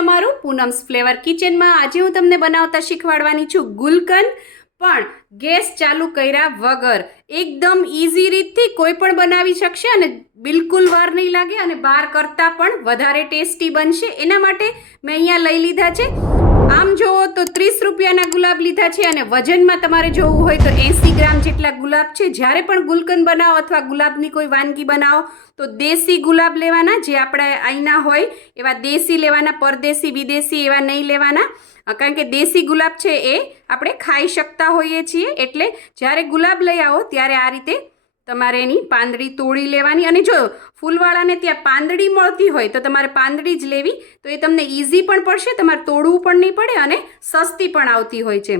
તમારું પૂનમ્સ ફ્લેવર કિચનમાં આજે હું તમને બનાવતા શીખવાડવાની છું ગુલકંદ, પણ ગેસ ચાલુ કર્યા વગર. એકદમ ઇઝી રીતથી કોઈ પણ બનાવી શકશે અને બિલકુલ વાર નહીં લાગે અને બહાર કરતાં પણ વધારે ટેસ્ટી બનશે. એના માટે મેં અહીંયા લઈ લીધા છે આમ જુઓ તો ત્રીસ રૂપિયાના ગુલાબ લીધા છે અને વજનમાં તમારે જોવું હોય તો એંસી ગ્રામ જેટલા ગુલાબ છે. જ્યારે પણ ગુલકંદ બનાવો અથવા ગુલાબની કોઈ વાનગી બનાવો તો દેશી ગુલાબ લેવાના જે આપણે અહીંના હોય, એવા દેશી લેવાના, પરદેશી, વિદેશી એવા નહીં લેવાના. કારણ કે દેશી ગુલાબ છે એ આપણે ખાઈ શકતા હોઈએ છીએ. એટલે જ્યારે ગુલાબ લઈ આવો ત્યારે આ રીતે તમારે એની પાંદડી તોડી લેવાની અને જો ફૂલવાળાને ત્યાં પાંદડી મળતી હોય તો તમારે પાંદડી જ લેવી, તો એ તમને ઇઝી પણ પડશે, તમારે તોડવું પણ નહીં પડે અને સસ્તી પણ આવતી હોય છે.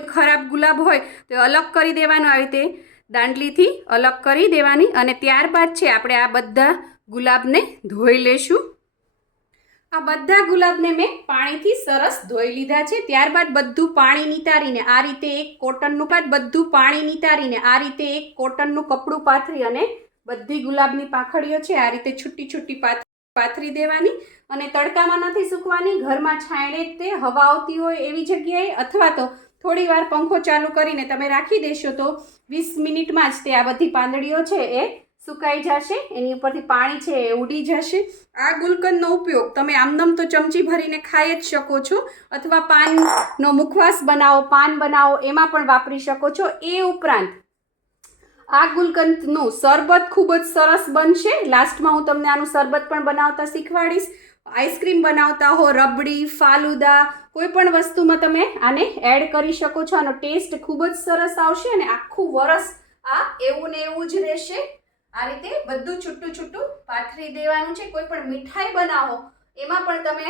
ખરાબ ગુલાબ હોય તો એ અલગ કરી દેવાનું આવી રીતે, દાંડલીથી અલગ કરી દેવાની અને ત્યારબાદ છે આપણે આ બધા ગુલાબને ધોઈ લેશું. આ બધા ગુલાબને મેં પાણીથી સરસ ધોઈ લીધા છે. ત્યારબાદ બધું પાણી નિતારીને આ રીતે એક કોટનનું પાત બધું પાણી નિતારીને આ રીતે એક કોટનનું કપડું પાથરી અને બધી ગુલાબની પાખડીઓ છે આ રીતે છૂટી છૂટી પાથ, પાથરી દેવાની અને તડકામાં નથી સૂકવાની. ઘરમાં છાંયડે તે હવા આવતી હોય એવી જગ્યાએ અથવા તો થોડી વાર પંખો ચાલુ કરીને તમે રાખી દેશો તો વીસ મિનિટમાં જ તે આ બધી પાંદડીઓ છે એ સુકાઈ જશે, એની ઉપરથી પાણી છે એ ઉડી જશે. આ ગુલકંદનો ઉપયોગ તમે આમદમ તો ચમચી ભરીને ખાઈ જ શકો છો, અથવા પાનનો મુખવાસ બનાવો, પાન બનાવો, એમાં પણ વાપરી શકો છો. એ ઉપરાંત, આ ગુલકંદનું શરબત ખૂબ જ સરસ બનશે. લાસ્ટમાં હું તમને આનું શરબત પણ બનાવતા શીખવાડીશ. આઈસ્ક્રીમ બનાવતા હો, રબડી, ફાલુદા, કોઈ પણ વસ્તુમાં તમે આને એડ કરી શકો છો. આનો ટેસ્ટ ખૂબ જ સરસ આવશે અને આખું વરસ આ એવું ને એવું જ રહેશે. આ રીતે બધું છૂટું છૂટું પાથરી દેવાનું છે. કોઈ પણ મીઠાઈ બનાવો, એમાં પણ તમે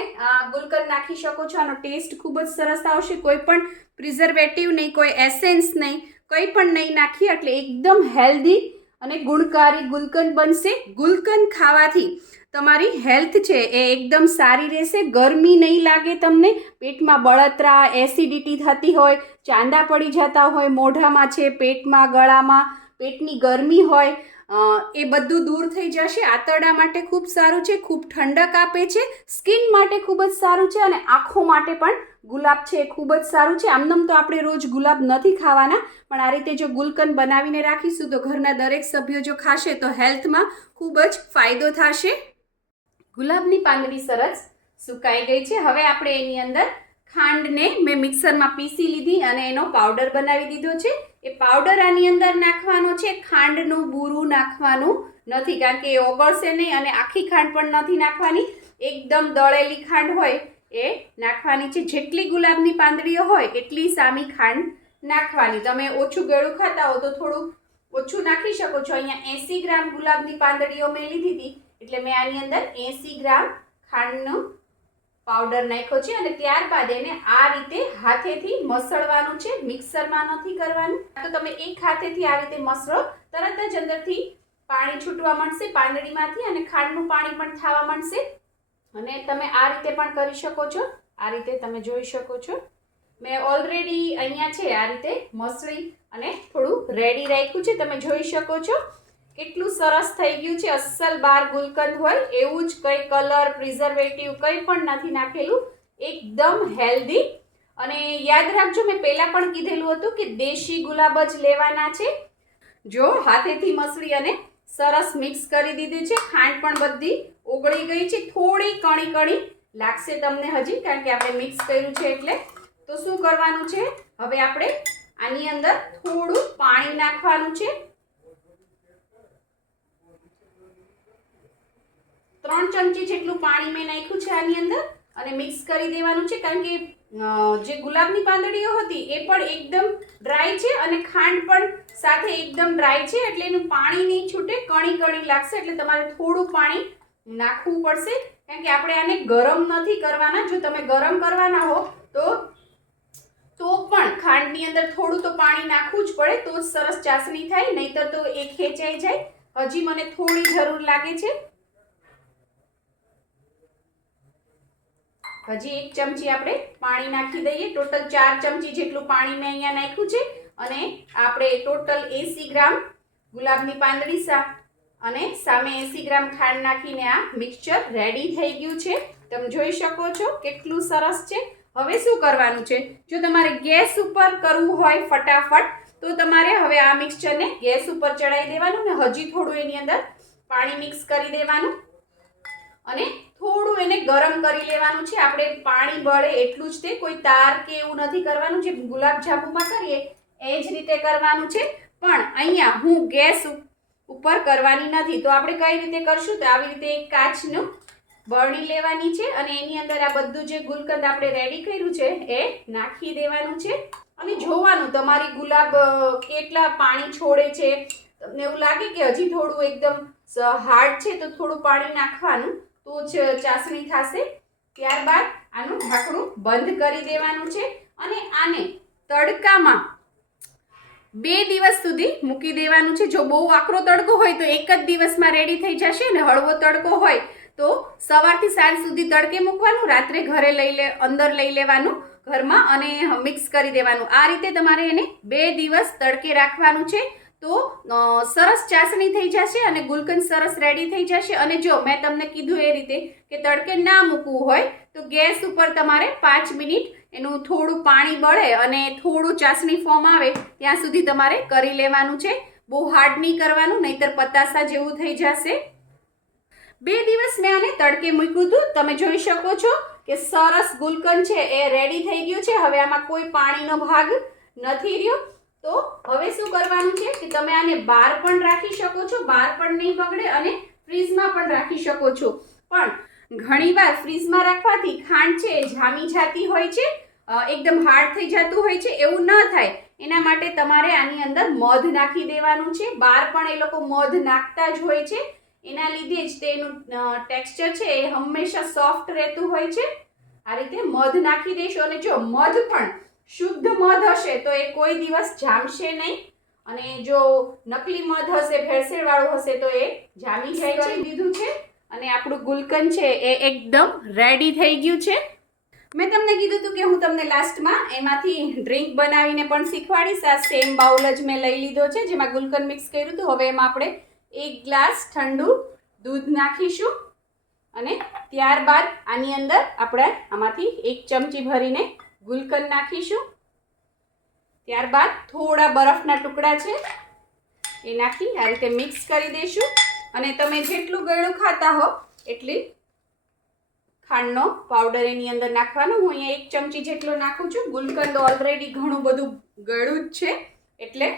ગુલકંદ નાખી શકો છો. આનો ટેસ્ટ ખૂબ જ સરસ આવશે. કોઈ પણ પ્રિઝર્વેટિવ નહીં, કોઈ એસેન્સ નહીં, કંઈ પણ નહીં નાખીએ એટલે એકદમ હેલ્ધી અને ગુણકારી ગુલકંદ બનશે. ગુલકંદ ખાવાથી તમારી હેલ્થ છે એ એકદમ સારી રહેશે. ગરમી નહીં લાગે તમને. પેટમાં બળતરા એસિડિટી થતી હોય, ચાંદા પડી જતા હોય, મોઢામાં છે, પેટમાં, ગળામાં, પેટની ગરમી હોય એ બધું દૂર થઈ જશે. આંતરડા માટે ખૂબ સારું છે, ખૂબ ઠંડક આપે છે, સ્કિન માટે ખૂબ જ સારું છે અને આંખો માટે પણ ગુલાબ છે એ ખૂબ જ સારું છે. આમનમ તો આપણે રોજ ગુલાબ નથી ખાવાના, પણ આ રીતે જો ગુલકંદ બનાવીને રાખીશું તો ઘરના દરેક સભ્યો જો ખાશે તો હેલ્થમાં ખૂબ જ ફાયદો થશે. ગુલાબની પાંદડી સરસ સુકાઈ ગઈ છે. હવે આપણે એની અંદર ખાંડને મેં મિક્સરમાં પીસી લીધી અને એનો પાવડર બનાવી દીધો છે. એ પાવડર આની અંદર નાખવાનો છે, ખાંડનું બૂરું નાખવાનું. નથી, કારણ કે એ ઓગળશે નહીં અને આખી ખાંડ પણ નથી નાખવાની. એકદમ દળેલી ખાંડ હોય એ નાખવાની છે. જેટલી ગુલાબની પાંદડીઓ હોય, એટલી સામી ખાંડ નાખવાની. તમે ઓછું ગળું ખાતા હો તો થોડું ઓછું નાખી શકો છો. અહીંયા એંસી ગ્રામ ગુલાબની પાંદડીઓ મેં લીધી હતી. એટલે મેં આની અંદર એંસી ગ્રામ ખાંડનો પાવડર નાખ્યો છે અને ત્યારબાદ એને આ રીતે હાથેથી મસળવાનું છે. મિક્સરમાં નથી કરવાનું. તો તમે એક હાથેથી આ રીતે મસળો. તરત જ અંદરથી પાણી છૂટવા માંડશે પાંદડીમાંથી અને ખાંડનું પાણી પણ થવા માંડશે. અને તમે આ રીતે પણ કરી શકો છો. આ રીતે તમે જોઈ શકો છો. મેં ઓલરેડી અહીંયા છે આ રીતે મસળી અને થોડું રેડી રાખ્યું છે. તમે જોઈ શકો છો. કેટલું સરસ થઈ ગયું છે. અસલ બાર ગુલકંદ હોય એવું જ કંઈ કલર પ્રિઝર્વેટિવ કંઈ પણ નથી નાખેલું. એકદમ હેલ્ધી અને યાદ રાખજો, મેં પહેલાં પણ કીધેલું હતું કે દેશી ગુલાબ જ લેવાના છે. જો હાથેથી મસળી અને સરસ મિક્સ કરી દીધી છે. ખાંડ પણ બધી ઓગળી ગઈ છે. થોડી કણી કણી લાગશે તમને હજી, કારણ કે આપણે મિક્સ કર્યું છે એટલે. તો શું કરવાનું છે? હવે આપણે આની અંદર થોડું પાણી નાખવાનું છે. ત્રણ ચમચી જેટલું પાણી મેં નાખ્યું છે આની અંદર અને મિક્સ કરી દેવાનું છે કારણ કે જે ગુલાબની પાંદડીઓ હતી એ પણ એકદમ ડ્રાય છે અને ખાંડ પણ સાથે એકદમ ડ્રાય છે એટલે એનું પાણી નહીં છૂટે, કણી કણી લાગશે એટલે તમારે થોડું પાણી નાખવું પડશે. કારણ કે આપણે આને ગરમ નથી કરવાના. જો તમે ગરમ કરવાના હો તો તો પણ ખાંડની અંદર થોડું તો પાણી નાખવું જ પડે, તો જ સરસ ચાસણી થાય, નહીતર તો એ ખેંચાઈ જાય. હજી મને થોડી જરૂર લાગે છે. હજી એક ચમચી આપણે પાણી નાખી દઈએ. ટોટલ ચાર ચમચી જેટલું પાણી મેં અહીંયા નાખ્યું છે. અને આપણે ટોટલ એંસી ગ્રામ ગુલાબની પાંદડી સા અને સામે એંસી ગ્રામ ખાંડ નાખીને આ મિક્સચર રેડી થઈ ગયું છે. તમે જોઈ શકો છો કેટલું સરસ છે. હવે શું કરવાનું છે? જો તમારે ગેસ ઉપર કરવું હોય ફટાફટ, તો તમારે હવે આ મિક્સચરને ગેસ ઉપર ચડાવી દેવાનું ને હજી થોડું એની અંદર પાણી મિક્સ કરી દેવાનું. અને થોડું એને ગરમ કરી લેવાનું છે. આપણે પાણી બળે એટલું જ તે, કોઈ તાર કે એવું નથી કરવાનું. જે ગુલાબ જાંબુમાં કરીએ, એ જ રીતે કરવાનું છે. પણ અહીંયા હું ગેસ ઉપર કરવાની નથી. તો આપણે કઈ રીતે કરશું? તો આવી રીતે એક કાચનું બરણી લેવાની છે અને એની અંદર આ બધું જે ગુલકંદ આપણે રેડી કર્યું છે, એ નાખી દેવાનું છે. અને જોવાનું, તમારી ગુલાબ કેટલા પાણી છોડે છે? તમને એવું લાગે કે હજી થોડું એકદમ હાર્ડ છે, તો થોડું પાણી નાખવાનું. તો જ ચાસણી થશે. ત્યારબાદ આનું ઢાંકણું બંધ કરી દેવાનું છે અને આને તડકામાં બે દિવસ સુધી મૂકી દેવાનું છે. જો બહુ આકરો તડકો હોય તો એક જ દિવસમાં રેડી થઈ જશે અને હળવો તડકો હોય તો સવારથી સાંજ સુધી તડકે મૂકવાનું, રાત્રે ઘરે લઈ લે, અંદર લઈ લેવાનું ઘરમાં અને મિક્સ કરી દેવાનું. આ રીતે તમારે એને બે દિવસ તડકે રાખવાનું છે. તો સરસ ચાસણી થઈ જશે અને ગુલકંદ સરસ રેડી થઈ જશે. અને જો મેં તમને કીધું એ રીતે કે તડકે ના મૂકવું હોય, તો ગેસ ઉપર તમારે પાંચ મિનિટ એનું થોડું પાણી બળે અને થોડું ચાસણી ફોર્મ આવે, ત્યાં સુધી તમારે કરી લેવાનું છે. બહુ હાર્ડ નહીં કરવાનું, નહીતર પતાસા જેવું થઈ જશે. બે દિવસ મેં આને તડકે મૂક્યું હતું. તમે જોઈ શકો છો કે સરસ ગુલકંદ છે, એ રેડી થઈ ગયું છે. હવે આમાં કોઈ પાણીનો ભાગ નથી રહ્યો. તો હવે શું કરવાનું છે કે તમે આને બહાર પણ રાખી શકો છો બહાર પણ નહીં બગડે અને ફ્રીજમાં પણ રાખી શકો છો. પણ ઘણીવાર ફ્રીજમાં રાખવાથી ખાંડ છે જામી જતી હોય છે એકદમ હાર્ડ થઈ જતું હોય છે, એવું ન થાય. એના માટે તમારે આની અંદર મધ નાખી દેવાનું છે. બહાર પણ એ લોકો મધ નાખતા જ હોય છે. એના લીધે જ તેનું ટેક્સચર છે એ હંમેશા સોફ્ટ રહેતું હોય છે. આ રીતે મધ નાખી દેશો અને જો મધ પણ શુદ્ધ મધ હશે તો એ કોઈ દિવસ જામશે નહીં. અને જો નકલી મધ હશે, ભેળસેળવાળું હશે, તો એ જામી જાય છે. દીધું છે? અને આપણું ગુલકંદ છે એ એકદમ રેડી થઈ ગયું છે. મેં તમને કીધું હતું કે હું તમને લાસ્ટમાં એમાંથી ડ્રિંક બનાવીને પણ શીખવાડીશ. આ સેમ બાઉલ જ મેં લઈ લીધો છે, જેમાં ગુલકંદ મિક્સ કર્યું હતું. હવે એમાં આપણે એક ગ્લાસ ઠંડુ દૂધ નાખીશું. અને ત્યારબાદ આની અંદર આપણે આમાંથી એક ચમચી ભરીને ગુલકંદ નાખીશું. ત્યારબાદ થોડા બરફના ટુકડા છે, એ નાખી આ રીતે મિક્સ કરી દઈશું. અને તમે જેટલું ગળ્યું ખાતા હો એટલી ખાંડનો પાવડર એની અંદર નાખવાનો. હું અહીંયા એક ચમચી જેટલો નાખું છું. ગુલકંદ ઓલરેડી ઘણું બધું ગળ્યું જ છે. એટલે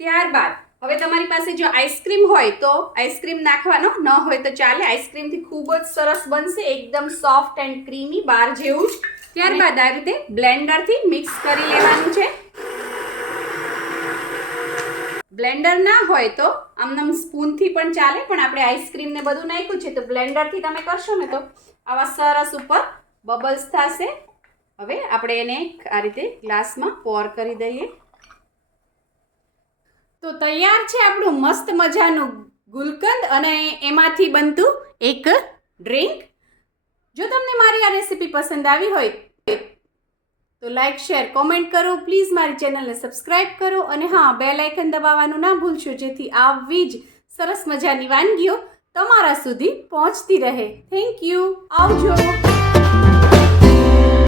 ત્યારબાદ હવે તમારી પાસે જો આઈસ્ક્રીમ હોય તો આઈસ્ક્રીમ નાખવાનો. ન હોય તો ચાલે. આઈસ્ક્રીમથી ખૂબ જ સરસ બનશે. એકદમ સોફ્ટ એન્ડ ક્રીમી બાર જેવું જ ત્યારબાદ આ રીતે બ્લેન્ડરથી મિક્સ કરી લેવાનું છે. બ્લેન્ડર ના હોય તો આમનામ સ્પૂનથી પણ ચાલે, પણ આપણે આઈસ્ક્રીમ ને બધું નાખ્યું છે, તો બ્લેન્ડરથી તમે કરશો ને તો આવા સરસ ઉપર બબલ્સ થશે. હવે આપણે એને આ રીતે ગ્લાસમાં પોર કરી દઈએ. તો તૈયાર છે આપણું મસ્ત મજાનું ગુલકંદ અને એમાંથી બનતું એક ડ્રિંક. જો તમને મારી આ રેસીપી પસંદ આવી હોય, તો લાઈક શેર કોમેન્ટ કરો. પ્લીઝ મારી ચેનલને સબસ્ક્રાઇબ કરો અને હા બે લાઇકન દબાવવાનું ના ભૂલશો, જેથી આવી જ સરસ મજાની વાનગીઓ તમારા સુધી પહોંચતી રહે. થેન્ક યુ આવજો.